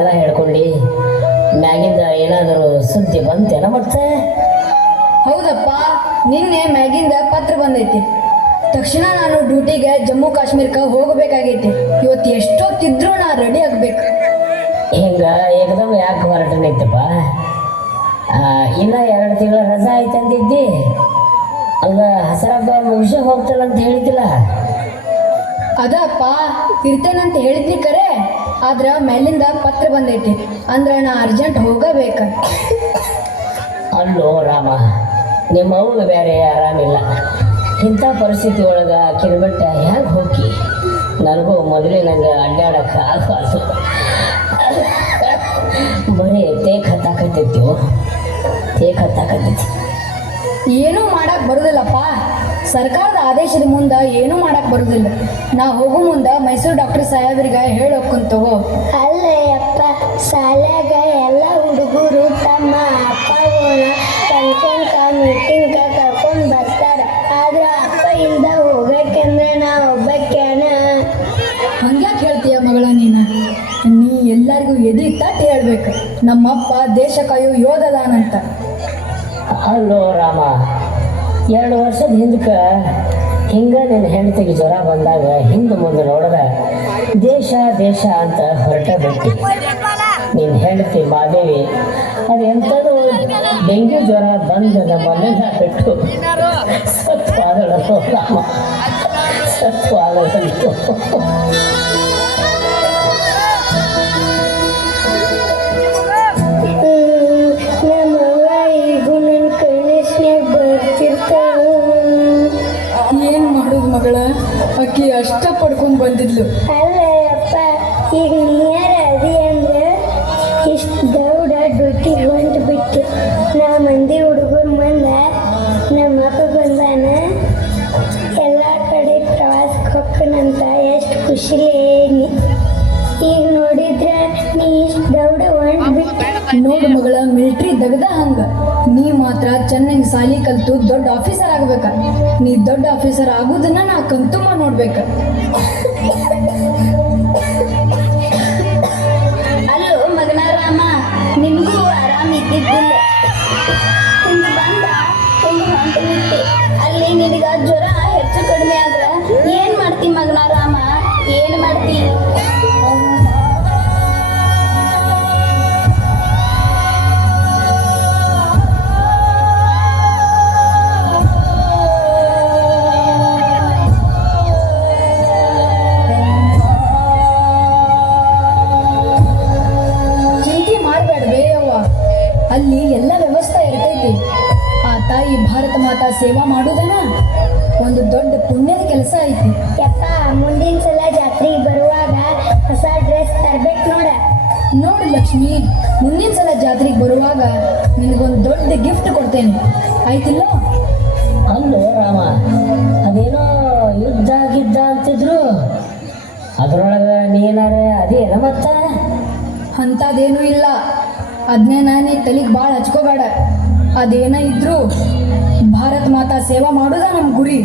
ಕಾಗದ ಹೇಳ್ಕೊಂಡು ಮ್ಯಾಗಿಂದ ಏನಾದರೂ ಸುದ್ದಿ ಬಂತೇನ ಮತ್ತೆ? ಹೌದಪ್ಪ, ನಿನ್ನೆ ಮ್ಯಾಗಿಂದ ಪತ್ರ ಬಂದೈತಿ. ತಕ್ಷಣ ನಾನು ಡ್ಯೂಟಿಗೆ ಜಮ್ಮು ಕಾಶ್ಮೀರಕ್ಕೆ ಹೋಗಬೇಕಾಗೈತಿ. ಇವತ್ತು ಎಷ್ಟೊತ್ತಿದ್ರೂ ನಾ ರೆಡಿ ಆಗ್ಬೇಕು. ಹಿಂಗ ಏಕದಮ್ ಯಾಕೆ ಹೊರಟನೈತಪ್ಪ? ಇನ್ನ 2 ತಿಂಗಳ ರಜಾ ಆಯ್ತಂದಿದ್ದಿ, ಹಂಗ ಹಸರಬ್ಬ ಮುಗಿಸಿ ಹೋಗ್ತಾನಂತ ಹೇಳಿದ್ದಿಲ್ಲ? ಅದಪ್ಪ, ಇರ್ತೇನಂತ ಹೇಳಿದ್ನಿ ಕರೆ, ಆದ್ರ ಮೇಲಿಂದ ಪತ್ರ ಬಂದೈತಿ ಅಂದ್ರೆ ನಾ ಅರ್ಜೆಂಟ್ ಹೋಗಬೇಕ. ಅಲ್ಲೋ ರಾಮ, ನಿಮ್ಮ ಅವ್ಗೆ ಬೇರೆ ಆರಾಮಿಲ್ಲ. ಇಂಥ ಪರಿಸ್ಥಿತಿ ಒಳಗೆ ಕಿರುಬಿಟ್ಟ ಹೇಗೆ ಹೋಗಿ? ನನಗೂ ಮೊದಲೇ ನಂಗೆ ಅಡ್ಡಾಡಕ್ಕೆ ಆಗಬಾರ್ದು. ಬರೀ ತೇಕ್ ಹತ್ತಾಕತ್ತೈತಿವು, ತೇಕ್ ಹತ್ತಾಕತ್ತೈತಿ. ಏನೂ ಮಾಡಕ್ ಬರುದಿಲ್ಲಪ್ಪ. ಸರ್ಕಾರದ ಆದೇಶದ ಮುಂದೆ ಏನೂ ಮಾಡಕ್ ಬರುದಿಲ್ಲ. ನಾ ಹೋಗೋ ಮುಂದೆ ಮೈಸೂರು ಡಾಕ್ಟರ್ ಸಾಹೇಬ್ರಿಗೆ ಹೇಳೋಕ್ಕಂತ ತಗೋ. ಅಲ್ಲೇ ಅಪ್ಪ, ಶಾಲ್ಯಾಗ ಎಲ್ಲ ಹುಡುಗರು ತಮ್ಮ ಅಪ್ಪಗಳನ್ನ ಫಂಕ್ಷನ್ಕ ಮೀಟಿಂಗ್ಕ ಕರ್ಕೊಂಡು ಬರ್ತಾರೆ. ಆದ್ರೆ ಅಪ್ಪ ಇಲ್ದ ಹೋಗ್ಬೇಕಂದ್ರೆ ನಾ ಒಬ್ಬಕ್ಯಾನ. ಹಂಗ್ಯಾಕೆ ಹೇಳ್ತೀಯ ಮಗಳ ನೀನು? ನೀ ಎಲ್ಲರಿಗೂ ಎದಿ ತಟ್ಟಿ ಹೇಳ್ಬೇಕು, ನಮ್ಮಪ್ಪ ದೇಶ ಕಾಯೋ ಯೋಧದಾನಂತ. ಅಲ್ಲೋ ರಾಮ, 2 ವರ್ಷದ ಹಿಂದಕ್ಕೆ ಹಿಂಗೆ ನಿನ್ನ ಹೆಂಡತಿಗೆ ಜ್ವರ ಬಂದಾಗ ಹಿಂದೆ ಮುಂದೆ ನೋಡಿದ್ರೆ ದೇಶ ದೇಶ ಅಂತ ಹೊರಟ ಬಿಟ್ಟು ನಿನ್ನ ಹೆಂಡತಿ ಮಾದೇವಿ ಅದು ಎಂಥದ್ದು ಡೆಂಗ್ಯೂ ಜ್ವರ ಬಂದು ನಮ್ಮನ್ನೆಲ್ಲ ಬಿಟ್ಟು ಸತ್ವಾದಳೋ ರಾಮ, ಸತ್ವಾದಳಂತು. ಏನ್ ಮಾಡುದು ಮಗಳ, ಅಕ್ಕಿ ಅಷ್ಟ ಪಡ್ಕೊಂಡ್ ಬಂದಿದ್ಲು. ಅಲ್ಲೇ ಅಪ್ಪ, ಈಗ ನೀಯಾರ ಅದಿ ಅಂದ್ರೆ ಇಷ್ಟು ದೌಡ ಡ್ಯೂಟಿಗೆ ಹೊಂಟು ಬಿಟ್ಟು ನಾ ಮಂದಿ ಹುಡುಗರು ಮಂದ ನಮ್ಮ ಅಪ್ಪ ಬಂದಾನ ಎಲ್ಲ ಕಡೆ ಪ್ರವಾಸಕ್ಕೆ ಹೋಗ್ಕನಂತ ಎಷ್ಟು ಖುಷಿಲೇನಿ. ಈಗ ನೋಡಿದ್ರೆ ನೀ ಇಷ್ಟು ದೌಡ ಹೊಂಟು ಬಿಟ್ಟು. ನೋಡು ಮಗಳ, ಮಿಲಿಟ್ರಿ ದಗದ ಹಂಗ. ನೀ ಮಾತ್ರ ಚೆನ್ನಾಗಿ ಸಾಲಿ ಕಲ್ತು ದೊಡ್ಡ ಆಫೀಸರ್ ಆಗ್ಬೇಕ. ನೀ ದೊಡ್ಡ ಆಫೀಸರ್ ಆಗುದನ್ನ ನಾ ಕಂತುಮ ನೋಡ್ಬೇಕ. ಅಲ್ಲೋ ಮಗನ ರಾಮ, ನಿನಗೂ ಆರಾಮ ಇದ್ದಿದ್ದಿಲ್ಲ. ಹಿಂಗೆ ಬಂದ ಹಿಂಗೆ ಹೊಂಟು ಬಿಟ್ಟು ಅಲ್ಲಿ ನಿನಗ ಜ್ವರ ಹೆಚ್ಚು ಕಡಿಮೆ ಆದ್ರ ಏನ್ ಮಾಡ್ತಿ ಮಗನ ರಾಮ, ಏನ್ ಮಾಡ್ತಿ? ಅಲ್ಲಿ ಎಲ್ಲ ವ್ಯವಸ್ಥೆ ಇರ್ತೈತಿ. ಆ ತಾಯಿ ಭಾರತ ಮಾತಾ ಸೇವಾ ಮಾಡುದನ ಒಂದು ದೊಡ್ಡ ಪುಣ್ಯದ ಕೆಲಸ ಐತಿ. ಯಪ್ಪ, ಮುಂದಿನ ಸಲ ಜಾತ್ರೆಗೆ ಬರುವಾಗ ಹೊಸ ಡ್ರೆಸ್ ತರ್ಬೇಕು ನೋಡ. ನೋಡು ಲಕ್ಷ್ಮಿ, ಮುಂದಿನ ಸಲ ಜಾತ್ರೆಗೆ ಬರುವಾಗ ನಿನಗೊಂದು ದೊಡ್ಡ ಗಿಫ್ಟ್ ಕೊಡ್ತೇನೆ, ಆಯ್ತಿಲ್ಲ? ಅಲ್ಲೋ ರಾಮ, ಅದೇನೋ ಯುದ್ಧ ಗಿದ್ದ ಅಂತಿದ್ರು, ಅದ್ರೊಳಗೆ ನೀನಾರ ಅದೇನ ಮತ್ತ? ಅಂಥದ್ದೇನೂ ಇಲ್ಲ. ಅದನ್ನೇ ನಾನು ತಲೆಗೆ ಭಾಳ ಹಚ್ಕೋಬೇಡ. ಅದೇನ ಇದ್ರು ಭಾರತ ಮಾತಾ ಸೇವಾ ಮಾಡೋದ ನಮ್ಮ ಗುರಿ.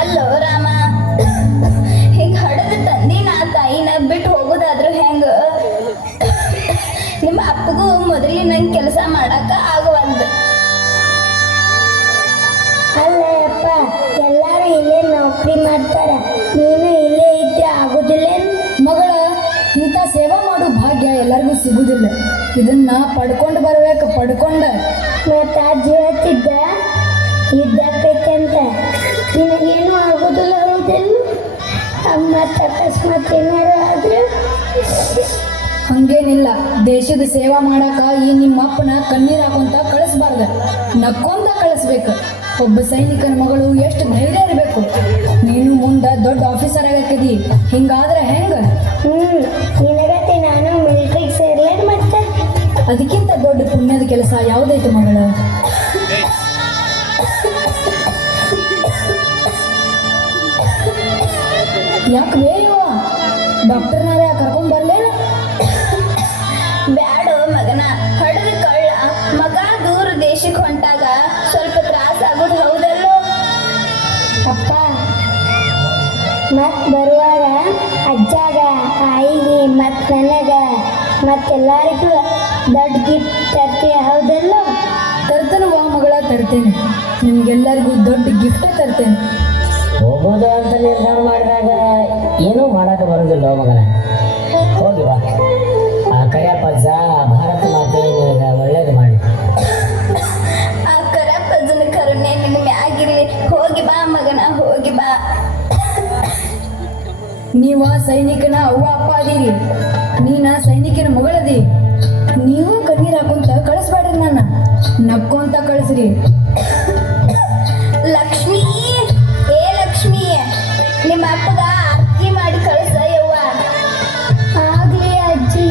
ಅಲ್ಲೋ ರಾಮ, ಹಿಂಗ ಹಡದ ತಂದಿನ ತಾಯಿನ ಬಿಟ್ಟು ಹೋಗೋದಾದ್ರೂ ಹೆಂಗ? ನಿಮ್ಮ ಅಪ್ಪಗೂ ಮೊದಲಿಗೆ ನಂಗೆ ಕೆಲಸ ಮಾಡಾಕ ಆಗವಲ್ದು. ಅಲ್ಲೇ ಅಪ್ಪ, ಎಲ್ಲಾರು ಇಲ್ಲೇ ನೌಕರಿ ಮಾಡ್ತಾರ, ನೀನು ಇಲ್ಲೇ ಇದ್ರೆ ಆಗುದಿಲ್ಲೇನು? ಮಗಳ, ಇಂಥ ಸೇವಾ ಮಾಡೋ ಭಾಗ್ಯ ಎಲ್ಲರಿಗೂ ಸಿಗುದಿಲ್ಲ. ಇದನ್ನ ಪಡ್ಕೊಂಡು ಬರ್ಬೇಕು, ಪಡ್ಕೊಂಡ. ಮತ್ತ ಅಜ್ಜಿ ಹೇಳ್ತಿದ್ದ ಯುದ್ಧಕ್ಕೈತೆ ಅಂತ, ನಿನಗೇನು ಆಗೋದಿಲ್ಲ ಹೌದಿಲ್ಲ? ಮತ್ತು ಅಕಸ್ಮಾತ್ ಏನಾರು ಆದ್ರೆ? ಹಂಗೇನಿಲ್ಲ. ದೇಶದ ಸೇವಾ ಮಾಡಾಕ ಈ ನಿಮ್ಮ ಅಪ್ಪನ ಕಣ್ಣೀರು ಹಾಕೊಂತ ಕಳಿಸ್ಬಾರ್ದ, ನಕ್ಕೊಂತ ಕಳಿಸ್ಬೇಕು. ಒಬ್ಬ ಸೈನಿಕನ ಮಗಳು ಎಷ್ಟು ಧೈರ್ಯ ಇರಬೇಕು. ನೀನು ಮುಂದೆ ದೊಡ್ಡ ಆಫೀಸರ್ ಆಗಕ್ಕದಿ, ಹಿಂಗಾದ್ರೆ ಹೆಂಗ? ನಿನಗತ್ತೆ ನಾನು ಮಿಲಿಟ್ರಿಗೆ ಸೇರ್ಲೇನು ಮತ್ತೆ? ಅದಕ್ಕಿಂತ ದೊಡ್ಡ ಪುಣ್ಯದ ಕೆಲಸ ಯಾವುದೈತೆ ಮಗಳ? ಯಾಕೆ ಬೇಯವ? ಡಾಕ್ಟರ್ನಾರ ಕರ್ಕೊಂಡ್ ಬರ್ಲೇನ? ಬ್ಯಾಡೋ ಮಗನ, ಹಡದ ಕಳ್ಳ ಮಗ ದೂರ ದೇಶಕ್ಕೆ ಹೊಂಟಾಗ ಸ್ವಲ್ಪ ತ್ರಾಸ ಆಗೋದು ಹೌದಲ್ಲೋ? ಅಪ್ಪ ಮತ್ ಬರುವಾಗ ಅಜ್ಜಾಗ ಆಯಿಗೆ ಮತ್ತು ನನಗೆ ಮತ್ತೆಲ್ಲರಿಗೂ ದೊಡ್ಡ ಗಿಫ್ಟ್ ತರ್ತೀಯ ಹೌದಲ್ಲ? ತರ್ತೇನವ್ವ ಮಗಳ, ತರ್ತೇನೆ. ನಿಮ್ಗೆಲ್ಲರಿಗೂ ದೊಡ್ಡ ಗಿಫ್ಟ್ ತರ್ತೇನೆ. ಹೋಗೋದು ಅಂತ ನಿರ್ಧಾರ ಮಾಡಿದಾಗ ಏನೂ ಮಾಡೋಕೆ ಬರೋದಿಲ್ಲ ಮಗನ. ಹೋಗಿ ಬಾ. ಆ ಕರಿಯಪ್ಪಜ್ಜ ಭಾರತ ಮಾತೆ ನಿನಗೆ ಒಳ್ಳೇದು ಮಾಡಿ. ಆ ಕರಪ್ಪಜ್ಜನ ಕರುಣೆ ನಿನ್ನ ಮ್ಯಾಗಿರ್ಲಿ. ಹೋಗಿ ಬಾ ಮಗನ, ಹೋಗಿ ಬಾ. ನೀವ ಸೈನಿಕನ ಅವ್ವ ಅಪ್ಪ ಅದೀರಿ, ನೀನ ಸೈನಿಕನ ಮಗಳದಿ. ನೀವು ಕಣ್ಣೀರ್ ಹಾಕೊಂತ ಕಳಿಸ್ಬೇಡ್ರಿ, ನನ್ನ ನಕ್ಕೊಂತ ಕಳಿಸ್ರಿ. ಲಕ್ಷ್ಮಿ, ಏ ಲಕ್ಷ್ಮಿ, ನಿಮ್ಮ ಅಪ್ಪಗ ಆರತಿ ಮಾಡಿ ಕಳಿಸ ಯವ್ವ. ಆಗ್ಲಿ ಅಜ್ಜಿ.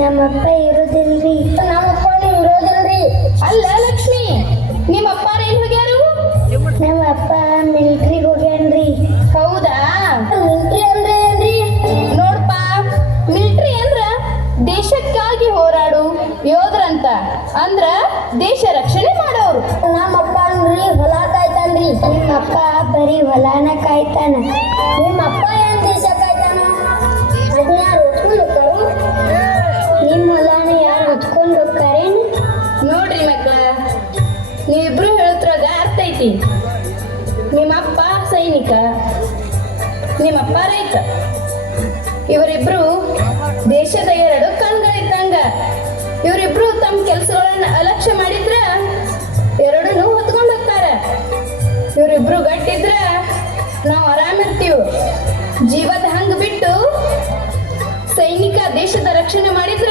ನಮ್ಮಪ್ಪ ಇರೋದಿಲ್ರಿ. ನಮ್ಮಪ್ಪನೂ ಇರೋದಿಲ್ರಿ. ಅಲ್ಲ ಲಕ್ಷ್ಮಿ, ನಿಮ್ಮ ಅಪ್ಪ ಏನ್ ಹೋಗ್ಯಾರು? ನಮ್ಮ ಅಪ್ಪ ಮಿಲಿಟ್ರಿಗೆ ಹೋಗ್ಯಾನ್ರಿ. ಹೌದಾ? ಮಿಲಿಟ್ರಿ ಅಂದ್ರೆ ಏನ್ರಿ? ನೋಡ್ಪಾ, ಮಿಲಿಟ್ರಿ ಅಂದ್ರ ದೇಶಕ್ಕಾಗಿ ಹೋರಾಡು ಯೋಧರಂತ, ಅಂದ್ರ ದೇಶ ರಕ್ಷಣೆ ಮಾಡೋರು. ನಮ್ಮಪ್ಪ ಅಂದ್ರಿ ಹೊಲ ಕಾಯ್ತಾನ್ರಿ. ನಿಮ್ಮಪ್ಪ ಬರೀ ಹೊಲಾನ ಕಾಯ್ತಾನ. ನಿಮ್ಮಪ್ಪ ಏನ್ ದೇಶ ಕಾಯ್ತಾನ? ಅದನ್ನ ಯಾರು ಹೊತ್ಕೊಂಡು ಹೋಗ್ತಾರು? ನಿಮ್ಮ ಹೊಲಾನ ಯಾರು ಹೊತ್ಕೊಂಡು ಹೋಗ್ತಾರೇನು? ನೋಡ್ರಿ ಮಕ್ಕಳ, ನೀವಿಬ್ರು ಹೇಳತ್ರಾಗ ಅರ್ಥ ಐತಿ. ನಿಮ್ಮಪ್ಪ ಸೈನಿಕ, ನಿಮ್ಮಪ್ಪ ರೈತ. ಇವರಿಬ್ರು ದೇಶದ ಎರಡು ಕಣ್ಗಳಿದ್ದಂಗ. ಇವರಿಬ್ರು ತಮ್ಮ ಕೆಲಸಗಳನ್ನ ಅಲಕ್ಷ್ಯ ಮಾಡಿದ್ರ ಎರಡನ್ನೂ ಹೊತ್ಕೊಂಡು ಹೋಗ್ತಾರ. ಇವರಿಬ್ರು ಗಟ್ಟಿದ್ರ ನಾವು ಆರಾಮಿರ್ತೀವಿ. ಜೀವದ ಹಂಗ ಬಿಟ್ಟು ಸೈನಿಕ ದೇಶದ ರಕ್ಷಣೆ ಮಾಡಿದ್ರ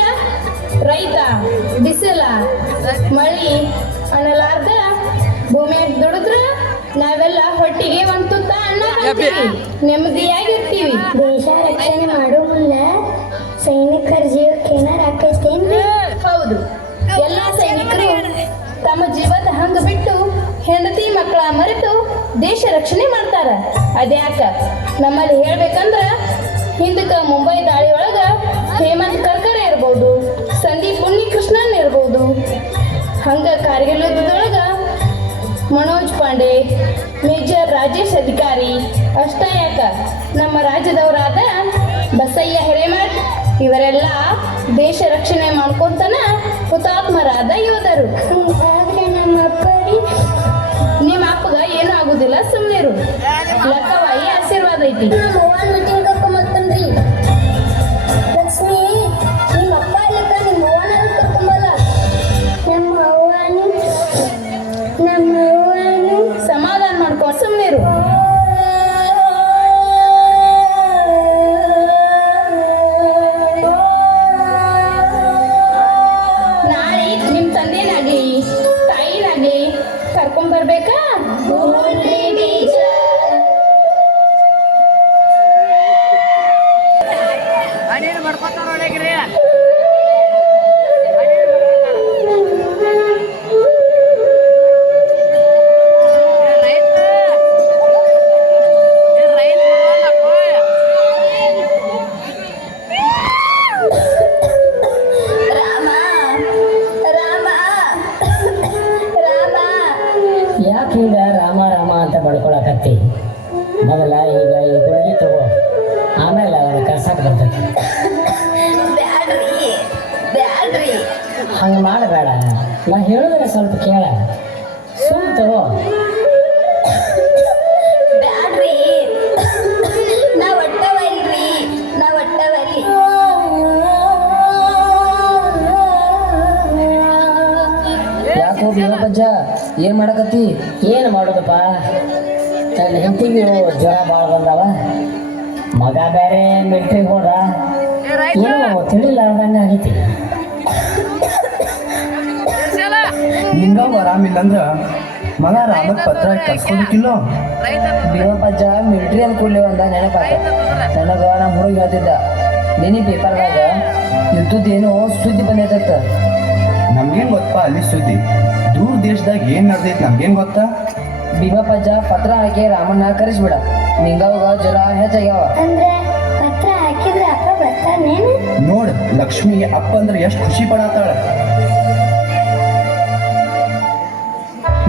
ರೈತ ಬಿಸಿಲ ಮಳಿ ಅನ್ನಲಾರ್ದ ಭೂಮಿಯಾಗ ದುಡಿದ್ರ ನಾವೆಲ್ಲ ಹೊಟ್ಟಿಗೆ ಒಂದ್ ತುತ್ತ ಅನ್ನ ಹಾಕ್ತೀವಿ, ನೆಮ್ಮದಿಯಾಗಿರ್ತೀವಿ. ದೇಶ ರಕ್ಷಣೆ ಮಾಡೋ ಮುನ್ನ ಸೈನಿಕರ ಜೀವಕ್ಕೆ ಏನಾರ ಆಕೈತೇನ್ರಿ? ಹೌದು, ಎಲ್ಲಾ ಸೈನಿಕರು ತಮ್ಮ ಜೀವದ ಹಂಗ ಬಿಟ್ಟು ಹೆಂಡತಿ ಮಕ್ಕಳ ಮರೆತು ದೇಶ ರಕ್ಷಣೆ ಮಾಡ್ತಾರ. ಅದ್ಯಾಕ ನಮ್ಮಲ್ಲಿ ಹೇಳ್ಬೇಕಂದ್ರ ಹಿಂದಕ್ಕೆ ಮುಂಬೈ ದಾಳಿ ಒಳಗ ಹೇಮಂತ್ ಕರ್ಕರೆ ಇರ್ಬೋದು, ಸಂದೀಪ್ ಉನ್ನಿಕೃಷ್ಣನ್ ಇರ್ಬೋದು, ಹಂಗ ಕಾರ್ಗಿಲ್ ಯುದ್ಧದೊಳಗ ಮನೋಜ್ ಪಾಂಡೆ, ಮೇಜರ್ ರಾಜೇಶ್ ಅಧಿಕಾರಿ, ಅಷ್ಟ ಯಾಕ ನಮ್ಮ ರಾಜ್ಯದವರಾದ ಬಸಯ್ಯ ಹಿರೇಮಠ್ ಇವರೆಲ್ಲ ದೇಶ ರಕ್ಷಣೆ ಮಾಡ್ಕೊಂತನ ಹುತಾತ್ಮರಾದ ಯೋಧರು. ಆದ್ರೆ ನಮ್ಮ ಅಪ್ಪರಿ ನಿಮ್ಮ ಅಪ್ಪಗ ಏನೂ ಆಗುದಿಲ್ಲ, ಸುಮ್ಮನಿರು. ಲಕ್ಕವಾಯಿ ಆಶೀರ್ವಾದ ಐತಿ. ನಮ್ಮ ಅವ್ವನ ಮೀಟಿಂಗ್ ಕರ್ಕೊಂಬರ್ತನ್ರಿ. ಲಕ್ಷ್ಮಿ, ನಿಮ್ಮ ಅಪ್ಪ ಇಲ್ಲಕ್ಕ ನಿಮ್ಮ ಅವ್ವನ ಕರ್ಕೊಂಬಲ್ಲ. ನಮ್ಮ ಅವ್ವನು ಸಮಾಧಾನ ಮಾಡ್ಕೊ, ಸುಮ್ಮನಿರು. ನಾಳೆ ನಿಮ್ಮ ತಂದೆನಾಗ್ಲಿ ತಾಯಿನಾಗ್ಲಿ ಕರ್ಕೊಂಡ್ಬರ್ಬೇಕಾ? ಯಾಕೆ ಈಗ ರಾಮ ರಾಮ ಅಂತ ಬಡ್ಕೊಳಕತ್ತಿ? ಮೊದಲ ಈಗ ಈ ಗುಡುಗಿ ತಗೋ, ಆಮೇಲೆ ಅವನ ಕರ್ಸಕ್ಕೆ ಬರ್ತೈತಿ. ಹಂಗೆ ಮಾಡಬೇಡ, ನಾ ಹೇಳಿದ್ರೆ ಸ್ವಲ್ಪ ಕೇಳ. ಸುಮ್ ತಗೋ. ಬ್ಯಾಡ್ರಿ, ನಾ ಒಟ್ಟವಲ್ರಿ, ನಾ ಒಟ್ಟವಲ್ಲಿ. ಯಾಕೋ ಭೀಮಪ್ಪಜ್ಜ ಏನ್ ಮಾಡಕತ್ತಿ? ಏನು ಮಾಡೋದಪ್ಪ, ತನ್ನ ಹೆಂಡತಿಗೆ ಜ್ವರ ಭಾಳ ಬಂದವ. ಮಗ ಬೇರೆ ಮಿಲ್ಟ್ರಿಗೆ ಹೋದ, ಏನೋ ತಿಳಿಲಾರ್ದಂಗೆ ಆಗೈತಿ. ನಿಂಗವ್ ಆರಾಮಿಲ್ಲ ಅಂದ್ರ ಮಗ ರಾಮಕ್ ಪತ್ರ ಕಳ್ಸ್ಕೊಬೇಕಿಲ್ಲೋ? ಭೀಮಪ್ಪಜ್ಜ ಮಿಲ್ಟ್ರಿ ಅನ್ಕೂಡ್ಲಿ ಒಂದ ನೆನಪಾತ. ನನಗ ನಮ್ಮ ಹುಡುಗ ಹೇಳ್ತಿದ್ದ, ನಿನ್ನೆ ಪೇಪರ್ದಾಗ ಯುದ್ಧದ್ದೇನೋ ಸುದ್ದಿ ಬಂದೈತತ್ತ. ನಮ್ಗೇನ್ ಗೊತ್ತಪ್ಪ ಅಲ್ಲಿ ಸುದ್ದಿ? ದೂರ ದೇಶದಾಗ ಏನ್ ನಡ್ದೈತಿ ನಮ್ಗೇನ್ ಗೊತ್ತಾ? ಭೀಮಪ್ಪಜ್ಜ ಪತ್ರ ಹಾಕಿ ರಾಮಣ್ಣ ಕರೆಸ್ಬಿಡ. ನಿಂಗವ್ಗ ಜ್ವರ ಹೆಚ್ಚಾಗ್ಯಾವ. ಅಂದ್ರೆ ಪತ್ರ ಹಾಕಿದ್ರೆ ಅಪ್ಪ ಬರ್ತಾನೇನು? ನೋಡ್, ಲಕ್ಷ್ಮಿ ಅಪ್ಪ ಅಂದ್ರೆ ಎಷ್ಟು ಖುಷಿ ಪಡತ್ತಾಳ.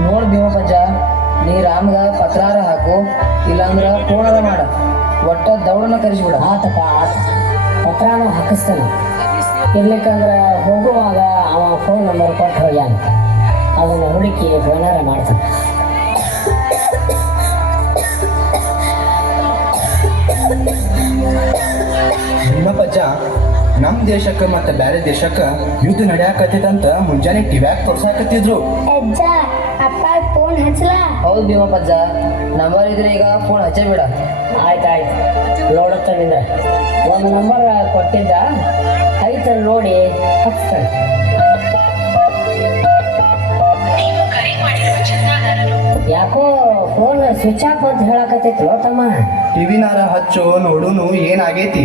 ನೋಡ್ ಭೀಮಪ್ಪಜ್ಜ, ನೀ ರಾಮ್ಗ ಪತ್ರಾರ ಹಾಕು, ಇಲ್ಲಾಂದ್ರ ಫೋನರ ಮಾಡ. ಒಟ್ಟ ದೌಡನ್ನ ಕರೆಸ್ಬಿಡ. ಆತಪ್ಪ ಆತ, ಪತ್ರನೂ ಹಾಕಿಸ್ತಾನೆ. ಇರ್ಲಿಕ್ಕಂದ್ರೆ ಹೋಗುವಾಗ ಅವ ಫೋನ್ ನಂಬರ್ ಕೊಟ್ಟು ಹೋಗ್ಯಾನ, ಅದನ್ನು ಹುಡುಕಿ ಫೋನಾರ ಮಾಡ್ತಾನೆ. ಭೀಮಪ್ಪಜ್ಜ, ನಮ್ ದೇಶಕ್ಕ ಮತ್ತೆ ಬೇರೆ ದೇಶಕ್ಕ ಯುದ್ಧ ನಡೆಯಾಕತ್ತೈತಂತ ಮುಂಜಾನೆ ಟಿವ್ಯಾಗ ತೋರ್ಸಾಕತ್ತಿದ್ರು. ಅಜ್ಜ, ಅಪ್ಪ ಫೋನ್ ಹಚ್ಚಲ. ಹೌದು ಭೀಮಪ್ಪಜ್ಜ, ನಂಬರ್ ಇದ್ರೆ ಈಗ ಫೋನ್ ಹಚ್ಚೇ ಬಿಡ. ಆಯ್ತಾಯ್ತು, ನೋಡುತ್ತಾನಿಂದ ಒಂದು ನಂಬರ್ ಕೊಟ್ಟಿದ್ದ, ಐತ ನೋಡಿ ಹಚ್ತಾನೆ. ಯಾಕೋ ಫೋನ್ ಸ್ವಿಚ್ ಆಫ್ ಅಂತ ಹೇಳಕತ್ತೈತೋ ತಮ್ಮ. ಟಿವಿನಾರ ಹಚ್ಚು ನೋಡುನು ಏನಾಗೈತಿ.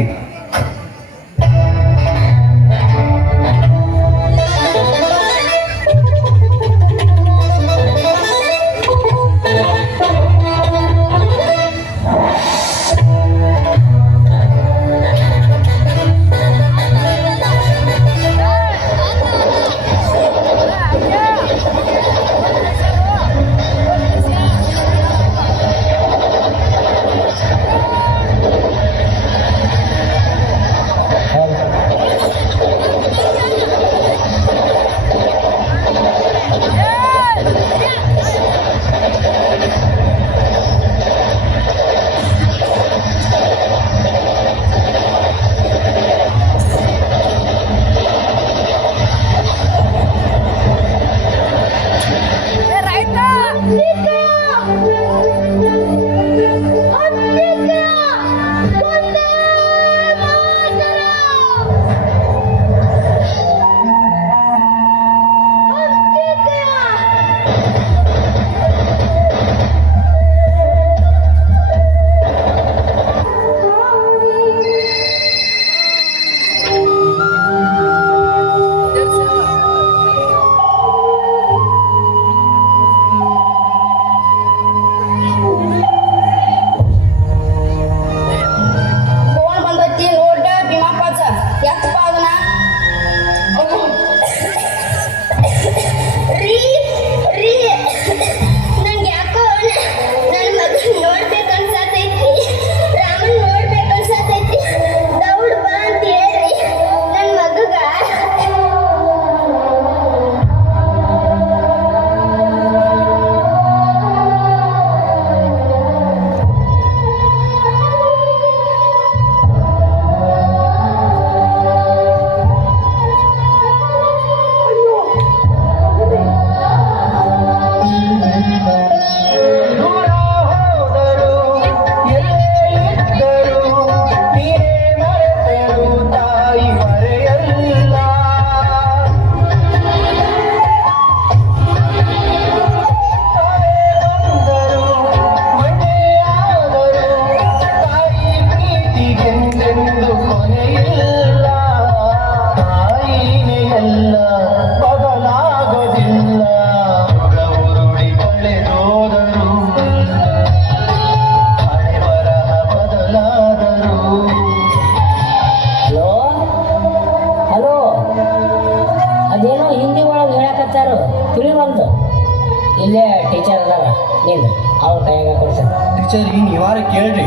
ಟೀಚರ್ ನೀವಾರ ಕೇಳ್ರಿ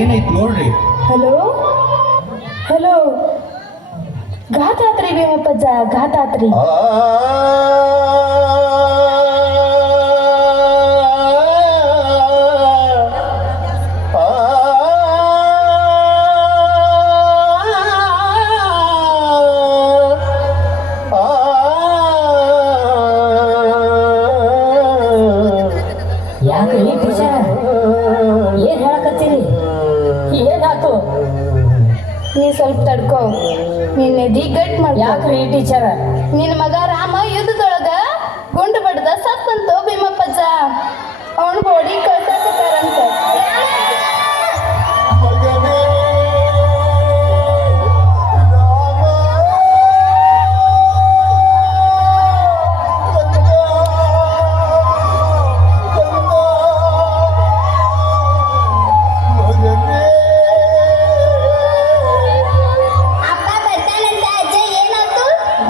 ಏನೈತ್ ನೋಡ್ರಿ. ಹಲೋ ಹಲೋ ಘಾತ ಆತ್ರಿ ಭೀಮಪ್ಪಜ್ಜ, ಘಾತ ಆತ್ರಿ. ಯಾಕ್ರಿ ಟೀಚರ್ ಏನ್ ಹೇಳಕತ್ತೀರಿ? ಏನಾತು? ನೀ ಸ್ವಲ್ಪ ತಡ್ಕೋ, ನಿನ್ನ ಎದಿ ಗಟ್ ಮಾಡ. ಯಾಕ್ರಿ ಟೀಚರ್? ನಿನ್ನ ಮಗ ರಾಮ ಯುದ್ಧದೊಳಗ ಗುಂಡು ಬಡ್ದ ಸತ್ತಂತೋ ಭೀಮಪ್ಪಜ್ಜ. ಅವನ ಬಾಡಿ ಕಳ್ಸಾಕತ್ತಾರಂತ. ಅಪ್ಪ ಬರ್ತಾನಂತ ಅಜ್ಜ ಏನಾಯ್ತು?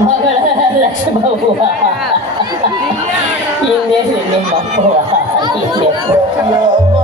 ಮಗಳ ಲಕ್ಷ್ಮವ್ವ ಇನ್ನೇನು ನಿಮ್ಮಪ್ಪವ್ವ ಇನ್ನೇನು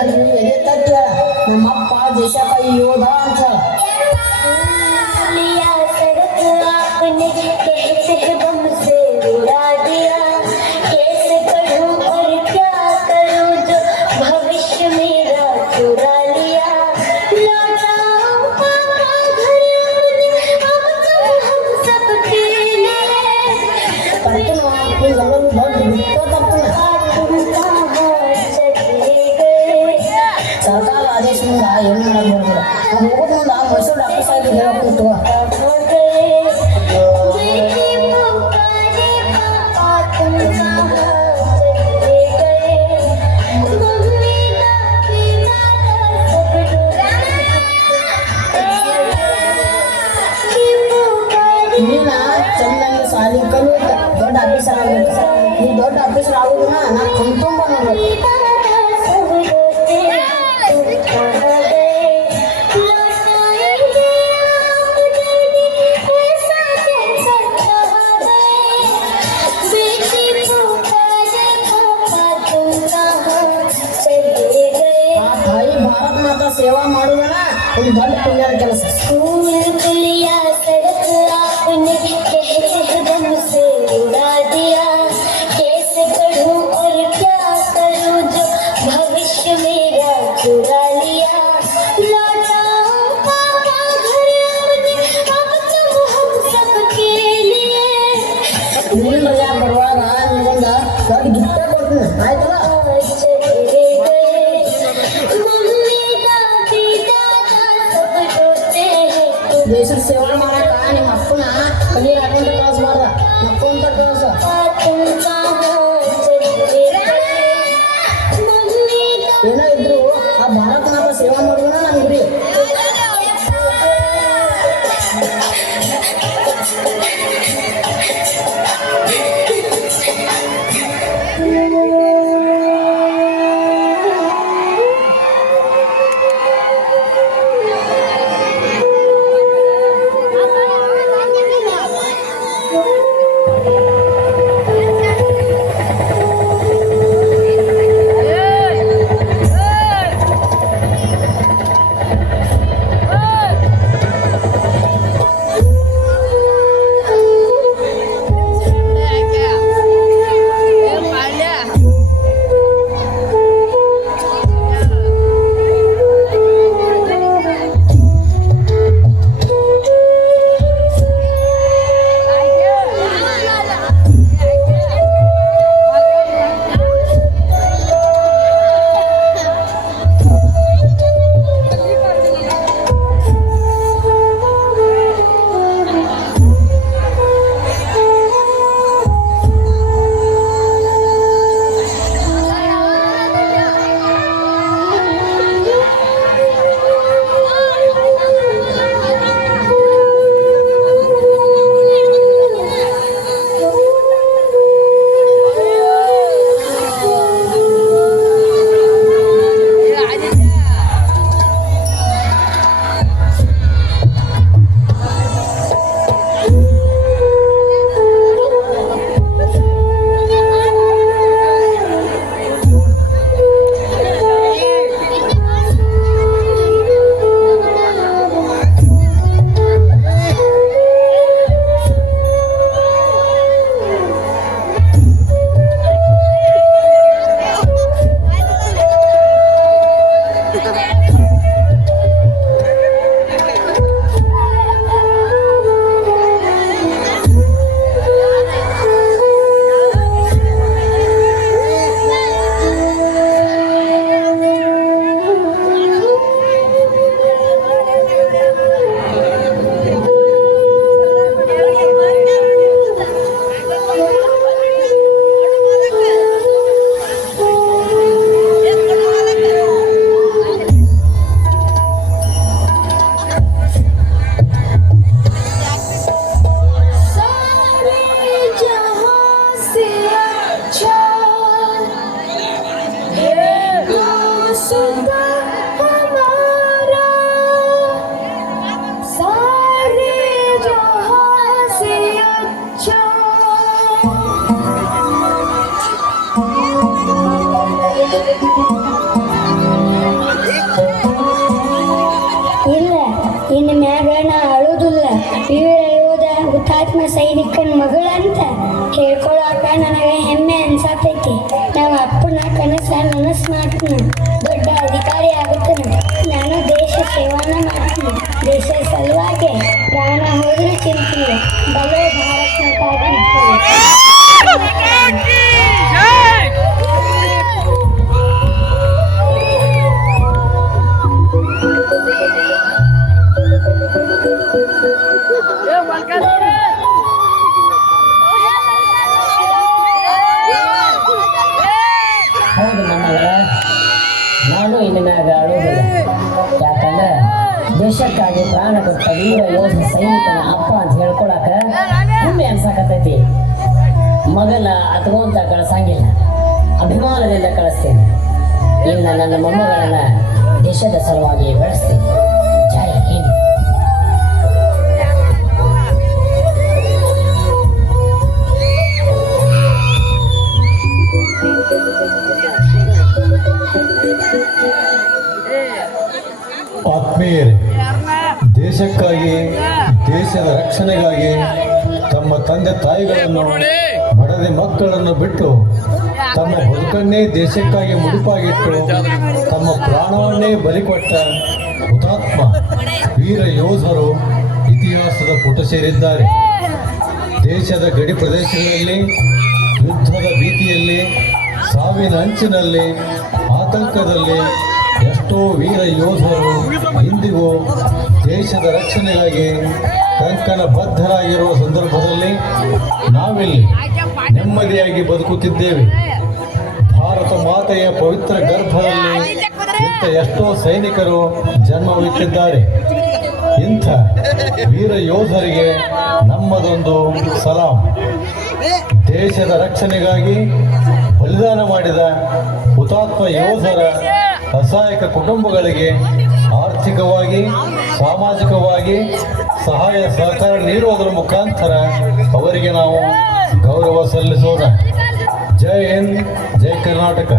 ಮುಂಜಾನೆ ಎದೆ ತಟ್ಟಿ ನಮ್ಮಪ್ಪ ದೇಶಕ್ಕಾಗಿ ಯೋಧ ಅಂತ लिया सड़क आपने कहते बम से उड़ा दिया कैसे पढ़ूं और क्या करूं जो भविष्य मेरा चुरा लिया लौटाओ पापा घर अब तो हम सबके लिए ಸರ್ಕಾರ ಆದೇಶದಿಂದ ಏನು ಮಾಡಕ್ ಬರ್ತದೆ ಹೋಗೋದ್ ಮುಂದೆ ಮೈಸೂರು ಡಾಕ್ಟರ್ ಸಾಹೇಬ್ ಹೇಳಕ್ಕಿತ್ತು ನೀನ ಚೆನ್ನಾಗಿ ಸಾಲಿ ಕಲಿ ದೊಡ್ಡ ಆಫೀಸರ್ ಆಗ್ಬೇಕು ನೀ ದೊಡ್ಡ ಆಫೀಸರ್ ಆಗೋದನ್ನ ನಾ ಕಣ್ತುಂಬ ನೋಡ್ಬೇಕು ಆ ತಾಯಿ ಭಾರತ ಮಾತಾ ಸೇವಾ ಮಾಡೋದನ್ನ ಒಂದು ದೊಡ್ಡ ಪುಣ್ಯದ ಕೆಲಸ स्कूल खुलिया सड़क आपने कहते बम से उड़ा दिया कैसे पढ़ूं और क्या करूं जो भविष्य मेरा चुरा लिया लौटाओ पापा घर अपने अब तुम हम सबके लिए ನೀನು ಮಜಾ ಬರುವಾಗ ನಿಮ್ಮಿಂದ ದೊಡ್ಡ ಗಿಫ್ಟ್ ಕೊಡ್ತೀನಿ ಆಯ್ತಲ್ಲ चले गए मम्मी दादी दादा सब रोते हैं ದೇಶದ ಸೇವಾ ಮಾಡಕ ನಿಮ್ಮ ಅಪ್ಪನ ಕಣ್ಣೀರ್ ಹಾಕೊಂತ ಕಳಿಸ್ಬಾರ್ದ ನಕ್ಕೊಂತ ಕಳಿಸ तुम कहाँ चले गए मम्मी ಏನೋ ಇದ್ರು ಆ ಭಾರತ ಮಾತಾ ಸೇವಾ ಮಾಡೋದನ್ನ ನಮ್ ಗುರಿ ಸೈನಿಕನ ಮಗಳು ಅಂತ ಹೇಳ್ಕೊಳಕ ನನಗೆ ಹೆಮ್ಮೆ ಅನ್ಸಾತೈತಿ. ನಮ್ಮ ಅಪ್ಪನ ಕನಸ ನನಸು ಮಾಡ್ತೀನಿ, ದೊಡ್ಡ ಅಧಿಕಾರಿ ಆಗುತ್ತಾನೆ. ನಾನು ದೇಶ ಸೇವಾನ ಮಾಡ್ತೀನಿ, ದೇಶ ಸಲುವಾಗಿ ಪ್ರಾಣ ಹೋದ್ರೆ ಚಿಂತಿಲ್ಲ. ಬಲೋ ಭಾರತ್ ಮಾತಾ ಕೀ ಹೌದು ನಮ್ಮಗಳ, ನಾನು ಇನ್ನು ಮ್ಯಾಗ ಅಳುವುದಿಲ್ಲ. ಯಾಕಂದ್ರೆ ದೇಶಕ್ಕಾಗಿ ಪ್ರಾಣ ಕೊಟ್ಟ ವೀರ ಯೋಧ ಸೈನಿಕನ ಅಪ್ಪ ಅಂತ ಹೇಳ್ಕೊಳಕ ಹೆಮ್ಮೆ ಅನ್ಸಾಕತ್ತೈತಿ. ಮಗನ ಅತ್ಕೊಂತ ಕಳ್ಸಂಗಿಲ್ಲ, ಅಭಿಮಾನದಿಂದ ಕಳಿಸ್ತೇನೆ. ಇನ್ನು ನನ್ನ ಮೊಮ್ಮಗಳನ್ನ ದೇಶದ ಸಲುವಾಗಿ ಬೆಳೆಸ್ತೀನಿ. ಜೈ ಹಿಂದ್. ಆತ್ಮೀಯರೇ, ದೇಶಕ್ಕಾಗಿ ದೇಶದ ರಕ್ಷಣೆಗಾಗಿ ತಮ್ಮ ತಂದೆ ತಾಯಿಗಳನ್ನು ಮಡದಿ ಮಕ್ಕಳನ್ನು ಬಿಟ್ಟು ತಮ್ಮ ಬದುಕನ್ನೇ ದೇಶಕ್ಕಾಗಿ ಮುಡುಪಾಗಿಟ್ಟು ತಮ್ಮ ಪ್ರಾಣವನ್ನೇ ಬಲಿಕೊಟ್ಟ ಹುತಾತ್ಮ ವೀರ ಯೋಧರು ಇತಿಹಾಸದ ಪುಟ ಸೇರಿದ್ದಾರೆ. ದೇಶದ ಗಡಿ ಪ್ರದೇಶಗಳಲ್ಲಿ ಯುದ್ಧದ ಭೀತಿಯಲ್ಲಿ, ಸಾವಿನ ಅಂಚಿನಲ್ಲಿ, ಆತಂಕದಲ್ಲಿ ಎಷ್ಟೋ ವೀರ ಯೋಧರು ಇಂದಿಗೂ ದೇಶದ ರಕ್ಷಣೆಗಾಗಿ ಕಂಕಣ ಬದ್ಧರಾಗಿರುವ ಸಂದರ್ಭದಲ್ಲಿ ನಾವಿಲ್ಲಿ ನೆಮ್ಮದಿಯಾಗಿ ಬದುಕುತ್ತಿದ್ದೇವೆ. ಭಾರತ ಮಾತೆಯ ಪವಿತ್ರ ಗರ್ಭದಲ್ಲಿ ಇಂಥ ಎಷ್ಟೋ ಸೈನಿಕರು ಜನ್ಮವಿಟ್ಟಿದ್ದಾರೆ. ಇಂಥ ವೀರ ಯೋಧರಿಗೆ ನಮ್ಮದೊಂದು ಸಲಾಂ. ದೇಶದ ರಕ್ಷಣೆಗಾಗಿ ಬಲಿದಾನ ಮಾಡಿದ ಹುತಾತ್ಮ ಯೋಧರ ಅಸಹಾಯಕ ಕುಟುಂಬಗಳಿಗೆ ಆರ್ಥಿಕವಾಗಿ, ಸಾಮಾಜಿಕವಾಗಿ ಸಹಾಯ ಸಹಕಾರ ನೀಡುವುದರ ಮುಖಾಂತರ ಅವರಿಗೆ ನಾವು ಗೌರವ ಸಲ್ಲಿಸೋಣ. ಜೈ ಹಿಂದ್, ಜೈ ಕರ್ನಾಟಕ.